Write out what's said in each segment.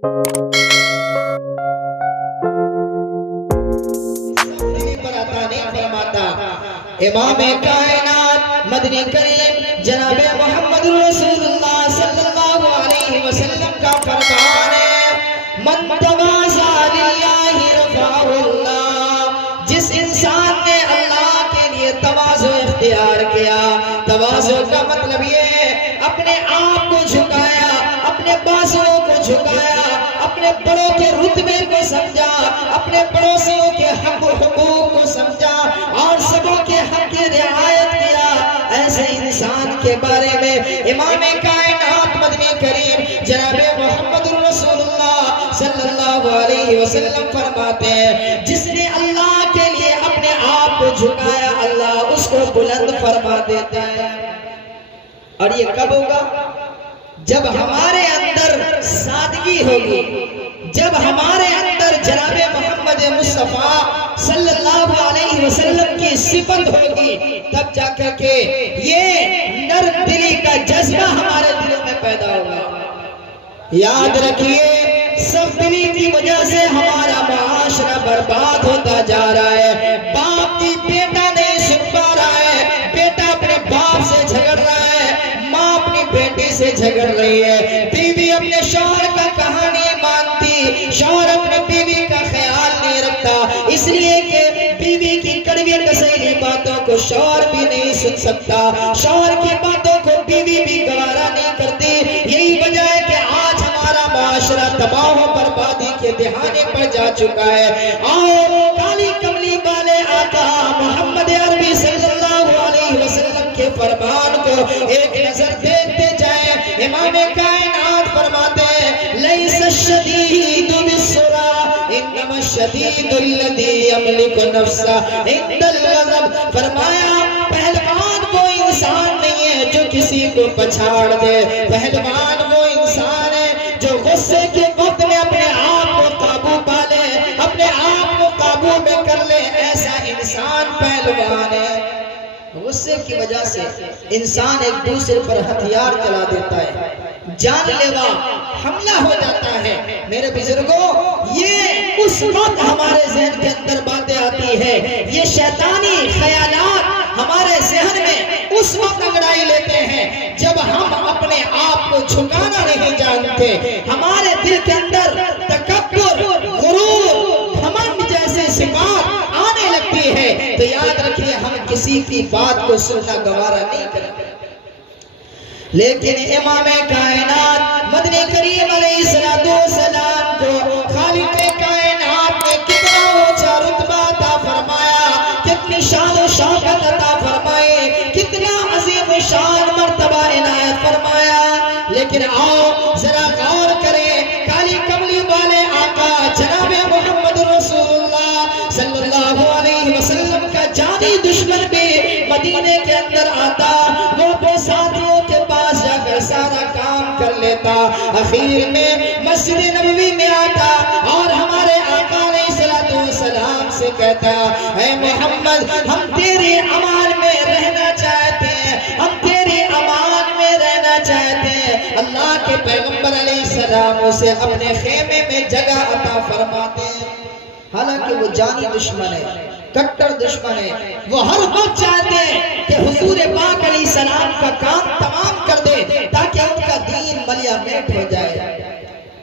امام کائنات مدنی کریم جناب محمد رسول اللہ صلی اللہ علیہ وسلم کا فرمان ہے، من تواضع للہ رفعہ اللہ، جس انسان نے اللہ کے لیے تواضع اختیار کیا۔ تواضع کا مطلب یہ ہے اپنے آپ کو جھکایا، اپنے بازوؤں کو جھکایا، اپنے بڑوں کے رتبے کو سمجھا، اپنے پڑوسیوں کے حق و حقوق کو سمجھا اور سبوں کے حق کی رعایت کیا۔ ایسے انسان کے بارے میں امام کائنات مدنی کریم جناب محمد رسول اللہ صلی اللہ علیہ وسلم فرماتے ہیں، جس نے اللہ کے لیے اپنے آپ کو جھکایا اللہ اس کو بلند فرما دیتا ہے۔ اور یہ کب ہوگا؟ جب ہمارے اندر سادگی ہوگی، جب ہمارے اندر جناب محمد مصطفیٰ صلی اللہ علیہ وسلم کی صفت ہوگی، تب جا کر کے یہ نرم دلی کا جذبہ ہمارے دلوں میں پیدا ہوگا۔ یاد رکھیے، سب دلی کی وجہ سے ہمارا معاشرہ برباد ہوتا جا رہا ہے۔ باپ کی بیٹا نہیں سن پا رہا ہے، بیٹا اپنے باپ سے جھگڑ رہا ہے، ماں اپنی بیٹی سے جھگڑ رہی ہے، بیوی اپنے شوہر کا کہا نہیں مانتی، شوہر اپنے بیوی کا خیال نہیں رکھتا، اس لیے کہ بیوی کی کڑوی کسیلی باتوں کو شوہر بھی نہیں سن سکتا، شوہر کی باتوں کو بیوی بھی گوارا نہیں کرتی۔ یہی وجہ ہے کہ آج ہمارا معاشرہ تباہ و بربادی کے دہانے پر جا چکا ہے۔ اور کالی کملی والے آقا محمد عربی صلی اللہ علیہ وسلم کے فرمان کو ایک نظر دیکھتے جائیں۔ امام کائنات فرماتے ہیں، لیس الشدید بالسرعہ انما الشدید الذی یملک نفسہ عند الغضب۔ فرمایا پہلوان وہ انسان نہیں ہے جو کسی کو پچھاڑ دے، پہلوان وہ انسان ہے جو غصے کے وقت میں اپنے آپ کو قابو پا لے، اپنے آپ کو قابو میں کر لے، ایسا انسان پہلوان ہے۔ غصے کی وجہ سے انسان ایک دوسرے پر ہتھیار چلا دیتا ہے، جان لیوا حملہ ہو جاتا ہے۔ میرے بزرگوں، یہ اس وقت ہمارے ذہن کے اندر باتیں آتی ہے، یہ شیطانی خیالات ہمارے ذہن میں اس وقت انگڑائی لیتے ہیں جب ہم اپنے آپ کو جھکانا نہیں جانتے، ہمارے دل کے اندر تکبر، غرور، گھمنڈ جیسے صفات آنے لگتی ہے، تو یاد رکھیے ہم کسی کی بات کو سننا گوارا نہیں کرتے۔ لیکن امام کائنات مدنی کریم علیہ السلام کو خالق کائنات نے کتنا اونچا رتبہ عطا فرمایا، کتنی شان و شوکت عطا فرمائے، کتنا عظیم شان مرتبہ عنایت فرمایا۔ لیکن آؤ ذرا غور کریں، کالی کملی والے آقا جناب محمد رسول اللہ صلی اللہ علیہ وسلم کا جانی دشمن بھی مدینے کے اندر آتا، وہ اپنے ساتھیوں کے پاس جا کر سارا کام کر لیتا، اخیر میں مسجد نبوی میں آتا اور ہمارے آقا علیہ السلام سے کہتا، اے محمد ہم تیرے امان میں رہنا چاہتے ہیں، ہم تیرے امان میں رہنا چاہتے ہیں۔ اللہ کے پیغمبر علیہ السلام اسے اپنے خیمے میں جگہ عطا فرماتے ہیں، حالانکہ وہ جانی دشمن ہے، کٹر دشمن ہے، وہ ہر وقت چاہتے ہیں کہ حضور پاک علیہ السلام کا کام تمام کر دے تاکہ ان کا دین ملیا میٹ ہو جائے۔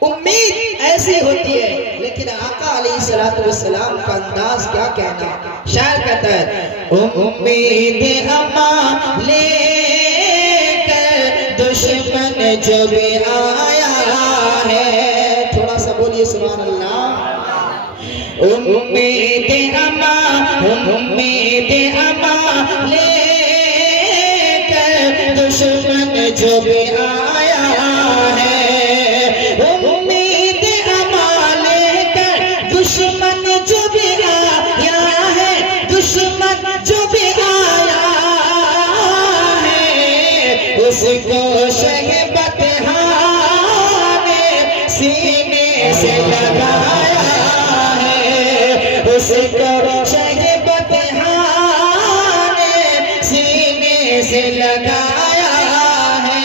امید ایسی ہوتی ہے، لیکن آقا علیہ السلام کا انداز کیا کہنا، شاعر کہتا ہے، امید اما لے کر دشمن جو بھی آیا ہے، تھوڑا سا بولیے سبحان اللہ۔ امید اما لے کر دشمن جو بھی آیا ہے، امید اما لے کر دشمن جو بھی آیا ہے، دشمن جو بھی آیا ہے، اس کو شہبت نے سینے سے لگایا ہے، اس کو شہبت نے سینے سے لگایا ہے۔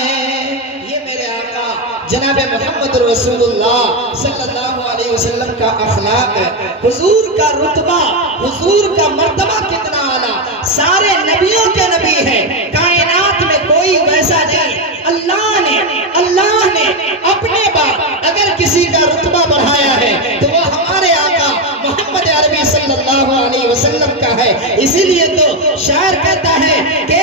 یہ میرے آقا جناب محمد رسول اللہ صلی اللہ علیہ وسلم کا اخلاق ہے، حضور کا رتبہ، حضور کا مرتبہ کتنا اعلیٰ، سارے نبیوں کے نبی ہیں، کائنات میں کوئی ویسا نہیں۔ اللہ نے اپنے بعد اگر کسی کا رتبہ بڑھایا ہے تو وہ ہمارے آقا محمد عربی صلی اللہ علیہ وسلم کا ہے۔ اسی لیے تو شاعر کہتا ہے کہ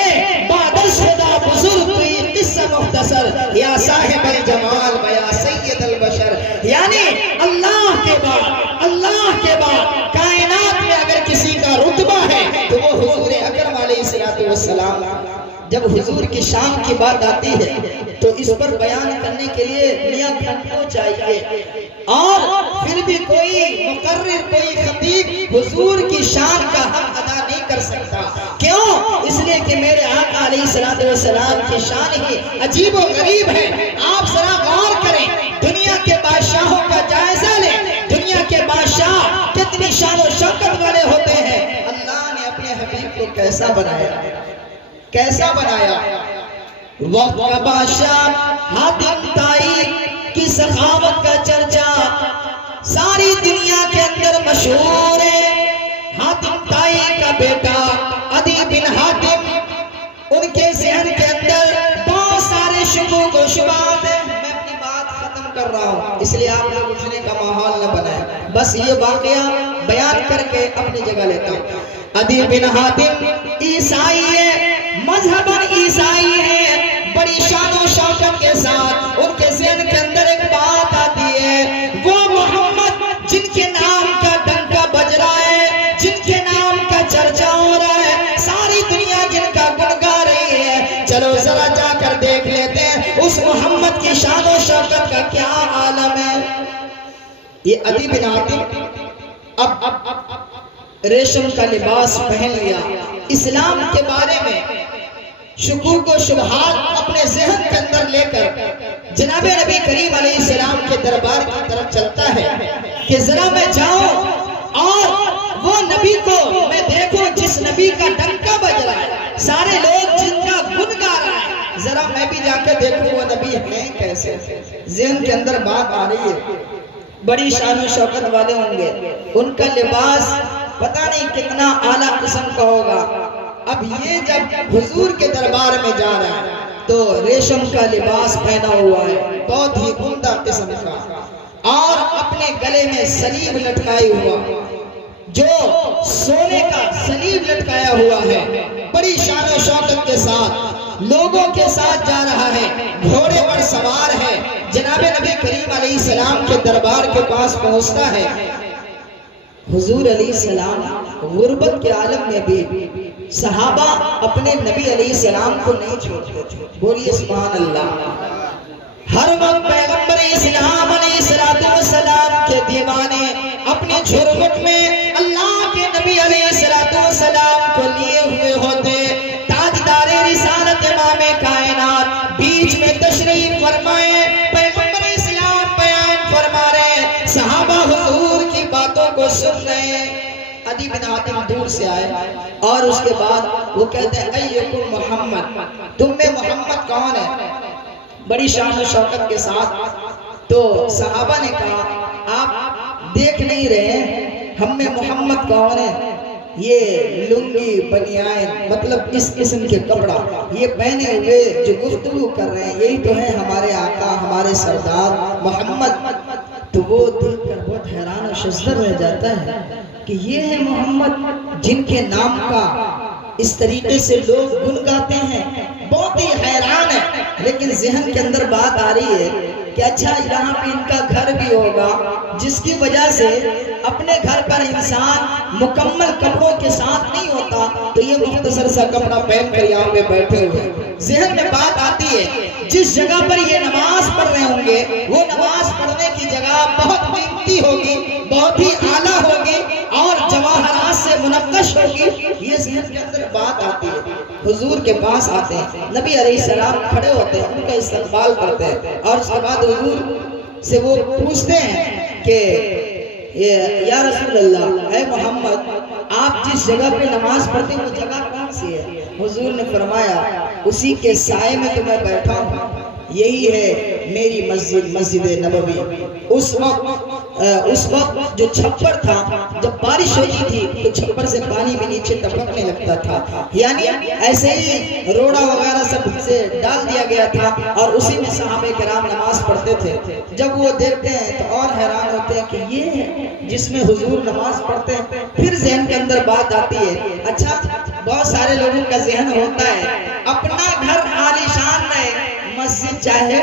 بعد خدا بزرگ کوئی قصہ مختصر، یا صاحب الجمال و یا سید البشر، یعنی اللہ کے بعد کائنات میں اگر کسی کا رتبہ ہے تو وہ حضور اکرم علیہ السلام۔ جب حضور کی شان کی بات آتی ہے تو اس پر بیان کرنے کے لیے میاں گھنٹوں چاہیے، اور پھر بھی کوئی مقرر، کوئی خطیب حضور کی شان کا حق ادا نہیں کر سکتا۔ کیوں؟ اس لیے کہ میرے آقا علیہ السلام کی شان ہی عجیب و غریب ہے۔ آپ ذرا غور کریں، دنیا کے بادشاہوں کا جائزہ لیں، دنیا کے بادشاہ کتنی شان و شوکت والے ہوتے ہیں، اللہ نے اپنے حبیب کو کیسا بنایا۔ وقت کا بادشاہ حاتم طائی کی سخاوت کا چرچا ساری دنیا کے اندر مشہور ہے۔ حاتم طائی کا بیٹا عدی بن حاتم، ان کے ذہن کے اندر بہت سارے شکوک و شبہات ہیں۔ میں اپنی بات ختم کر رہا ہوں، اس لیے آپ لوگ اٹھنے کا ماحول نہ بنائیں، بس یہ واقعہ بیان کر کے اپنی جگہ لیتا ہوں۔ عدی بن حاتم عیسائی ہے، مذہباً عیسائی ہے، بڑی شان و شوکت کے ساتھ ان کے ذہن کے اندر ایک بات آتی ہے، وہ محمد جن کے نام کا ڈنکا بج رہا ہے، جن کے نام کا چرچا ہو رہا ہے، ساری دنیا جن کا گن گا رہی ہے، چلو ذرا جا کر دیکھ لیتے ہیں اس محمد کی شان و شوکت کا کیا عالم ہے۔ یہ عدی بن حاتم اب ریشم کا لباس پہن لیا، اسلام کے بارے میں شکوک و شبہات اپنے ذہن کے اندر لے کر جناب نبی کریم علیہ السلام کے دربار کی طرف چلتا ہے کہ ذرا میں جاؤں اور وہ نبی کو میں دیکھوں جس نبی کا ڈنکا بج رہا ہے، سارے لوگ جن کا گن گا رہا ہے، ذرا میں بھی جا کے دیکھوں وہ نبی ہیں کیسے۔ ذہن کے اندر بات آ رہی ہے، بڑی شان و شوکت والے ہوں گے، ان کا لباس پتہ نہیں کتنا اعلیٰ قسم کا ہوگا۔ اب یہ جب حضور کے دربار میں جا رہا ہے تو ریشم کا لباس پہنا ہوا ہے، بہت ہی عمدہ قسم کا، اور اپنے گلے میں صلیب لٹکائے ہوا، جو سونے کا صلیب لٹکایا ہوا ہے، بڑی شان و شوکت کے ساتھ لوگوں کے ساتھ جا رہا ہے، گھوڑے پر سوار ہے، جناب نبی کریم علیہ السلام کے دربار کے پاس پہنچتا ہے۔ حضور علیہ السلام غربت کے عالم میں بھی صحابہ اپنے نبی علیہ السلام کو نہیں چھوڑتے تھے، بولیے سبحان اللہ۔ ہر وقت پیغمبر اسلام علیہ السلام کے دیوانے اپنے جھرمٹ میں اللہ کے نبی علیہ السلام کو لیے ہوئے ہوتے، تاجدار رسالت امام کائنات بیچ میں تشریف فرمائے، پیغمبر اسلام بیان فرما رہے، صحابہ حضور کی باتوں کو سن رہے ہیں۔ عدی بن حاتم دور سے آئے اور اس کے بعد وہ کہتے ہیں ایکم محمد، تم میں محمد کون ہے؟ بڑی شان و شوکت کے ساتھ تو صحابہ نے کہا آپ دیکھ نہیں رہے ہم میں محمد کون ہے؟ یہ لنگی بنیان مطلب اس قسم کے کپڑا یہ پہنے ہوئے جو گفتگو کر رہے ہیں یہی تو ہے ہمارے آقا ہمارے سردار محمد۔ تو وہ دیکھ کر بہت حیران و شزدر رہ جاتا ہے کہ یہ ہے محمد جن کے نام کا اس طریقے سے لوگ گن گاتے ہیں، بہت ہی حیران ہے۔ لیکن ذہن کے اندر بات آ رہی ہے کہ اچھا یہاں پہ ان کا گھر بھی ہوگا جس کی وجہ سے اپنے گھر پر انسان مکمل کپڑوں کے ساتھ نہیں ہوتا تو یہ مختصر سا کپڑا پہن کر یہاں پہ بیٹھے ہوئے۔ ذہن میں بات آتی ہے جس جگہ پر یہ نماز پڑھ رہے ہوں گے وہ نماز پڑھنے کی جگہ بہت قیمتی ہوگی، بہت ہی اعلیٰ ہوگی اور جواہرات سے منقش ہوگی۔ یہ ذہن کے اندر بات آتی ہے، حضور کے پاس آتے ہیں، نبی علیہ السلام کھڑے ہوتے ہیں، ان کا استقبال کرتے ہیں اور اس کے بعد حضور سے وہ پوچھتے ہیں کہ یا رسول اللہ اے محمد آپ جس جگہ پہ نماز پڑھتے ہیں وہ جگہ کون سی ہے؟ حضور نے فرمایا اسی کے سائے میں تو میں بیٹھا ہوں۔ یہی ہے میری مسجد مسجد نبوی۔ اس وقت جو چھپر تھا، جب بارش ہوتی تھی تو چھپر سے پانی بھی نیچے ٹپکنے لگتا تھا، یعنی ایسے ہی روڑا وغیرہ سب سے ڈال دیا گیا تھا اور اسی میں صحابہ کرام نماز پڑھتے تھے۔ جب وہ دیکھتے ہیں تو اور حیران ہوتے ہیں کہ یہ ہے جس میں حضور نماز پڑھتے ہیں۔ پھر ذہن کے اندر بات آتی ہے، اچھا بہت سارے لوگوں کا ذہن ہوتا ہے اپنا گھر عالی شان رہے، مسجد چاہے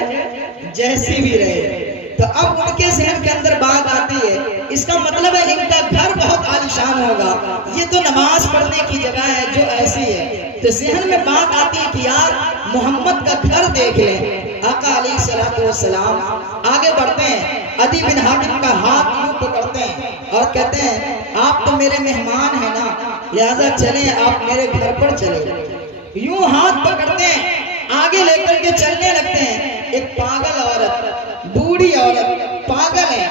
جیسی بھی رہے، تو اب ان کے ذہن کے اندر بات آتی ہے، اس کا مطلب ہے ان کا گھر بہت عالی شان ہوگا، یہ تو نماز پڑھنے کی جگہ ہے جو ایسی ہے۔ تو ذہن میں بات آتی ہے کہ یار محمد کا گھر دیکھ لیں۔ آقا علیہ السلام آگے بڑھتے ہیں، عدی بن حاتم کا ہاتھ یوں پکڑتے ہیں اور کہتے ہیں آپ تو میرے مہمان ہیں نا، لہذا چلیں آپ میرے گھر پر چلیں۔ یوں ہاتھ پکڑتے ہیں، آگے لے کر کے چلنے لگتے ہیں۔ ایک پاگل عورت، بوڑھی عورت پاگل ہے،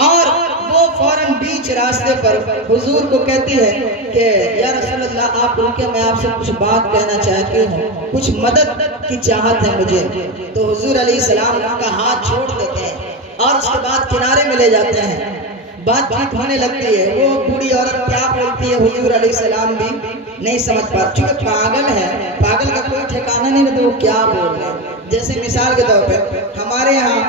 اور وہ فوراً بیچ راستے پر حضور کو کہتی ہے کہ یا رسول اللہ آپ رکے، میں آپ سے کچھ بات کہنا چاہتی ہوں، کچھ مدد کی چاہت ہے مجھے۔ تو حضور علیہ السلام کا ہاتھ چھوڑ دیتے ہیں اور اس کے بعد کنارے میں لے جاتے ہیں۔ بات چیت ہونے لگتی ہے، وہ بوڑھی عورت کیا بولتی ہے حضور علیہ السلام بھی نہیں سمجھ پاتے، چونکہ پاگل ہے، پاگل کا کوئی ٹھکانہ نہیں رہتا وہ کیا بول رہے ہیں۔ جیسے مثال کے طور پہ ہمارے یہاں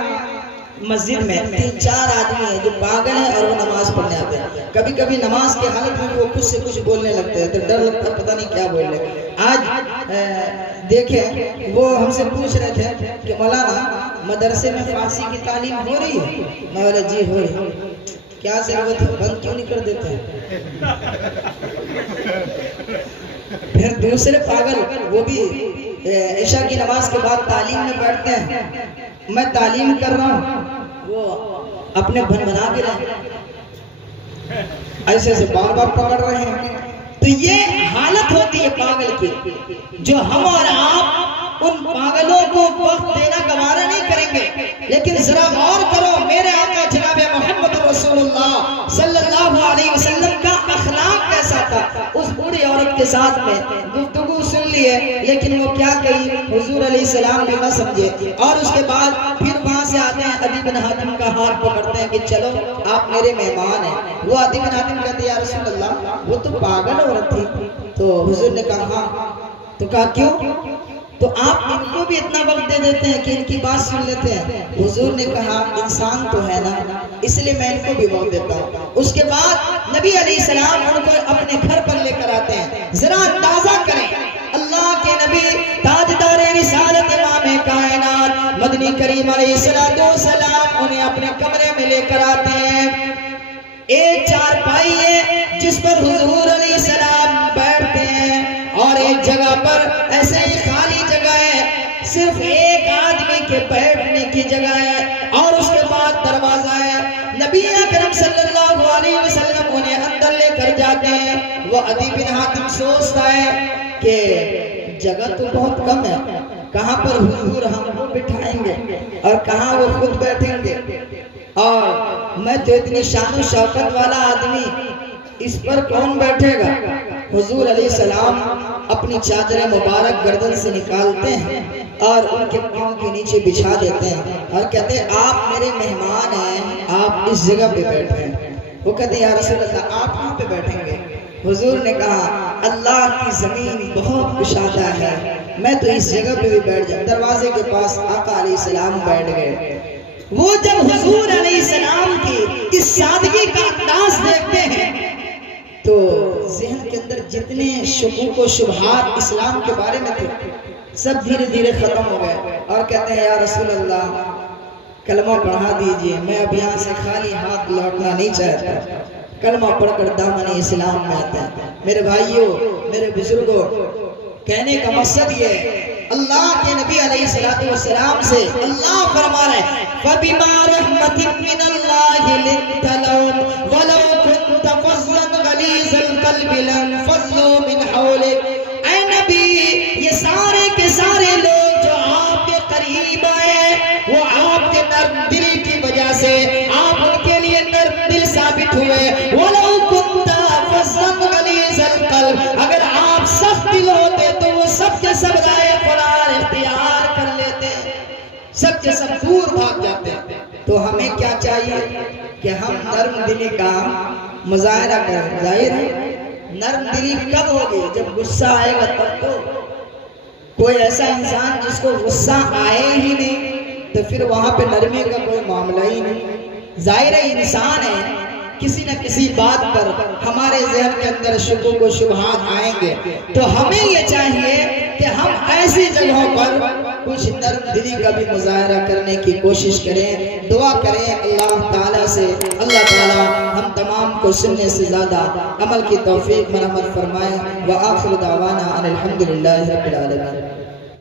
مسجد میں 3-4 آدمی ہیں جو پاگل ہیں اور وہ نماز پڑھنے آتے ہیں، کبھی کبھی نماز کی حالت میں وہ کچھ سے کچھ بولنے لگتے ہیں تو ڈر لگتا ہے پتہ نہیں کیا بول رہے۔ آج دیکھیں وہ ہم سے پوچھ رہے تھے کہ مولانا مدرسے میں فارسی کی تعلیم ہو رہی ہے؟ میں بولا جی ہو رہی ہے، کیا ضرورت ہے، بند کیوں نہیں کر دیتے ہیں؟ پھر دوسرے پاگل وہ بھی عشاء کی نماز کے بعد تعلیم میں بیٹھتے ہیں، میں تعلیم کر رہا ہوں، وہ اپنے بنا بھی رہے ہیں، ایسے ایسے بار بار پکڑ رہے ہیں۔ تو یہ حالت ہوتی ہے پاگل کی، جو ہم اور آپ ان پاگلوں کو وقت دینا گوارا نہیں کریں گے۔ لیکن ذرا غور کرو، میرے آقا جناب محمد رسول اللہ صلی اللہ علیہ وسلم کا اخلاق کیسا تھا۔ اس بوڑھی عورت کے ساتھ میں گفتگو سن لیے، لیکن وہ کیا کہی حضور علیہ السلام بھی نہ سمجھے، اور اس کے بعد پھر وہاں سے آتے ہیں، عدی بن حاتم کا ہاتھ پکڑتے ہیں کہ چلو آپ میرے مہمان ہیں۔ وہ عدی بن حاتم کہتے ہیں یا رسول اللہ وہ تو پاگل عورت تھی۔ تو حضور نے کہا ہاں، تو کہا کیوں؟ تو آپ ان کو بھی اتنا وقت دے دیتے ہیں کہ ان کی بات سن لیتے ہیں؟ حضور نے کہا انسان تو ہے نا، اس لیے میں ان کو بھی وقت دیتا ہوں۔ اس کے بعد نبی علیہ السلام ان کو اپنے گھر پر لے کر آتے ہیں۔ ذرا اندازہ کریں، اللہ کے نبی تاجدار رسالت امام کائنات مدنی کریم علیہ السلام انہیں اپنے کمرے میں لے کر آتے ہیں۔ ایک چارپائی ہے جس پر حضور علیہ السلام بیٹھتے ہیں، اور ایک جگہ پر ایسے ہی خالی جگہ ہے، صرف ایک آدمی کے بیٹھنے کی جگہ ہے، اور اس کے بعد دروازہ ہے۔ نبی اکرم صلی اللہ علیہ وسلم انہیں اندر لے کر جاتے ہیں۔ وہ عدی بن حاتم سوچتا ہے کہ جگہ تو بہت کم ہے، کہاں پر حضور ہم کو بٹھائیں گے اور کہاں وہ خود بیٹھیں گے، اور میں تو اتنی شان و شوکت والا آدمی، اس پر کون بیٹھے گا؟ حضور علیہ السلام اپنی چادر مبارک گردن سے نکالتے ہیں اور ان کے پاؤں کے نیچے بچھا دیتے ہیں اور کہتے ہیں آپ میرے مہمان ہیں، آپ اس جگہ پہ بیٹھیں۔ وہ کہتے ہیں یا رسول اللہ آپ کہاں پہ بیٹھیں گے؟ حضور نے کہا اللہ کی زمین بہت کشادہ ہے، میں تو اس جگہ پہ بھی بیٹھ جاؤں۔ دروازے کے پاس آقا علیہ السلام بیٹھ گئے۔ وہ جب حضور علیہ السلام کی اس سادگی کا انداز دیکھتے ہیں تو ذہن کے اندر جتنے شکوک و شبہات اسلام کے بارے میں تھے سب دھیرے دھیرے ختم ہو گئے، اور کہتے ہیں یا رسول اللہ کلمہ پڑھا دیجئے، میں اب یہاں سے خالی ہاتھ لوٹنا نہیں چاہتا، کلمہ پڑھ کر دامن اسلام میں آتا ہے۔ میرے بھائیوں، میرے بزرگوں، کہنے کا مقصد یہ ہے اللہ کے نبی علیہ السلام سے اللہ فرما رہا ہے فَبِمَا رَحْمَةٍ مِّنَ اللَّهِ لِنْتَ لَهُمْ وَلَوْ كُنْتَ فَظًّا غَلِيظَ الْقَلْبِ لَانفَضُّوا مِنْ حَوْلِكَ۔ اے نبی، یہ سارے کے سارے لوگ جو آپ کے قریب آئے وہ آپ کے نرم دل کی وجہ سے آپ ان کے لیے نرم دل ثابت ہوئے۔ وَلَوْ كُنْتَ فَظًّا غَلِيظَ الْقَلْبِ، اگر آپ سخت دل ہوتے تو وہ سب کے سب رائے فرار اختیار کر لیتے۔ کے سب دور بھاگ جاتے ہیں۔ تو ہمیں کیا چاہیے کہ ہم نرم دلی کا مظاہرہ کریں۔ ظاہر ہے نرم دلی کب ہوگی؟ جب غصہ آئے گا تب تو۔ کوئی ایسا انسان جس کو غصہ آئے ہی نہیں تو پھر وہاں پہ نرمی کا کوئی معاملہ ہی نہیں۔ ظاہر انسان ہے، کسی نہ کسی بات پر ہمارے ذہن کے اندر شکوک و شبہات آئیں گے، تو ہمیں یہ چاہیے کہ ہم ایسی جگہوں پر کچھ نرم دلی کا بھی مظاہرہ کرنے کی کوشش کریں، دعا کریں اللہ تعالیٰ سے۔ اللہ تعالیٰ ہم تمام کو سننے سے زیادہ عمل کی توفیق مرحمت فرمائے۔ وآخر دعوانا ان الحمدللہ رب العالمین۔